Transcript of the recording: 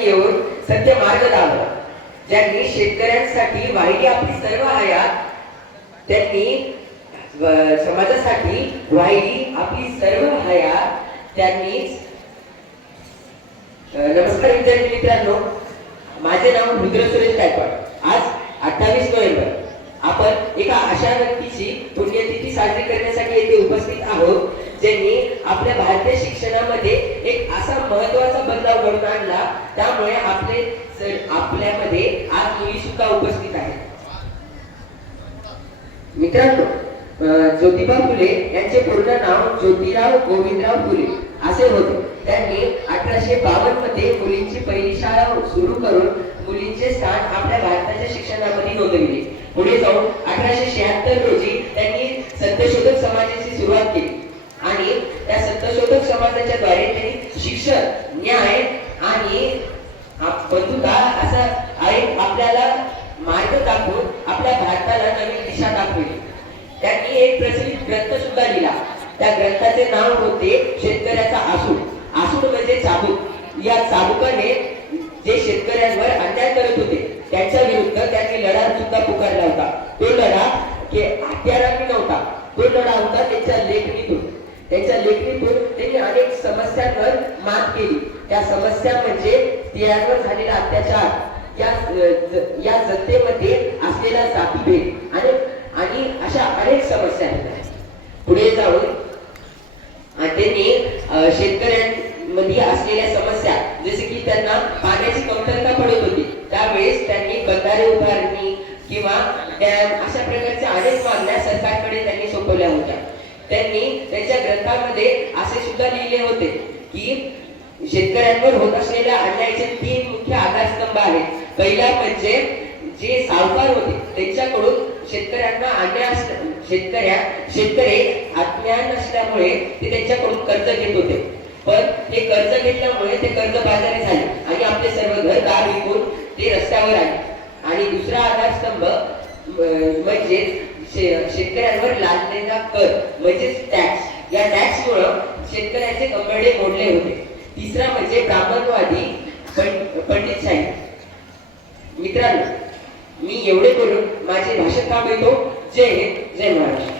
मार्गाने येऊन सत्य मार्ग दाखवला ज्यांनी शेतकऱ्यांसाठी वाहिली आपली सर्व हयात त्यांनी समाजासाठी वाहिली आपली सर्व हयात त्यांनीच नमस्कार विद्यार्थी मित्रांनो माझे नाव रुद्र सुरेश गायकवाड. आज अठ्ठावीस नोव्हेंबर. आपण एका अशा व्यक्तीची पुण्यतिथी साजरी करण्यासाठी येथे उपस्थित आहोत ज्यांनी आपल्या भारतीय शिक्षणामध्ये एक असा महत्त्वाचा बदलाव घडून आणला त्यामुळे आपले सर- आपल्यामध्ये आज मुली सुद्धा उपस्थित आहेत मित्रांनो ज्योतिबा फुले यांचे पूर्ण नाव ज्योतिराव गोविंदराव फुले असे होते. त्यांनी अठराशे बावन्नमध्ये मुलींची पहिली शाळा सुरू करून मुलींचे स्थान आपल्या भारताच्या शिक्षणामध्ये नोंदविले. पुढे जाऊन अठराशे शहात्तर रोजी त्यांनी सत्यशोधक समाजाची सुरुवात केली. आणि त्या सत्यशोधक समाजाच्या द्वारे त्यांनी शिक्षण न्याय आणि आप- बंधुता असा एक आपल्याला मार्ग दाखवून आपल्या भारताला नवीन दिशा दाखवली त्यांनी एक प्रचलित ग्रंथ सुद्धा लिहिला. त्या ग्रंथाचे नाव होते शेतकऱ्याचा आसूड. आसूड म्हणजे चाबूक. या चाबुकाने जे शेतकऱ्यांवर अन्याय करत होते त्यांच्या विरुद्ध त्यांनी लढा सुद्धा पुकारला होता. तो लढा के हत्यारांनी नव्हता. तो लढा होता त्यांच्या लेखणीतून. त्यांच्या लेखणीतून त्यांनी अनेक समस्यांवर मात केली. त्या समस्या म्हणजे स्त्रियांवर झालेला अत्याचार. या या जनतेमध्ये असलेला जातीभेद आणि आणि अशा अनेक समस्या आहेत पुढे जाऊन त्यांनी शेतकऱ्यांमध्ये असलेल्या समस्या जसे की त्यांना पाण्याची कमतरता पडत होती त्यावेळेस त्यांनी बंधारे उभारणी किंवा डॅम अशा प्रकारच्या अनेक मागण्या सरकारकडे त्यांनी सोपवल्या होत्या. त्यांनी त्यांच्या ग्रंथामध्ये असे सुद्धा लिहिले होते की शेतकऱ्यांवर होत असलेल्या अन्यायाचे तीन मुख्य आधारस्तंभ आहेत. पहिला म्हणजे जे सावकार होते त्यांच्याकडून शेतकऱ्यांना आज्ञा शेतकऱ्या शेतकरी आज्ञा नसल्यामुळे ते त्यांच्याकडून कर्ज घेत होते. पण ते कर्ज घेतल्यामुळे ते कर्ज बाजारी झाले. आणि आपले सर्व घर दार विकून ते रस्त्यावर आले. आणि दुसरा आधारस्तंभ म्हणजे शे- शेतकऱ्यांवर लादलेला कर म्हणजेच टॅक्स या टॅक्स मुळे शेतकऱ्याचे कंबरडे मोडले होते. तिसरा म्हणजे ब्राह्मणवादी पंडित साहेब मित्रांनो मी एवढे बोलून माझे भाषण थांबवतो. जय हिंद जय महाराष्ट्र.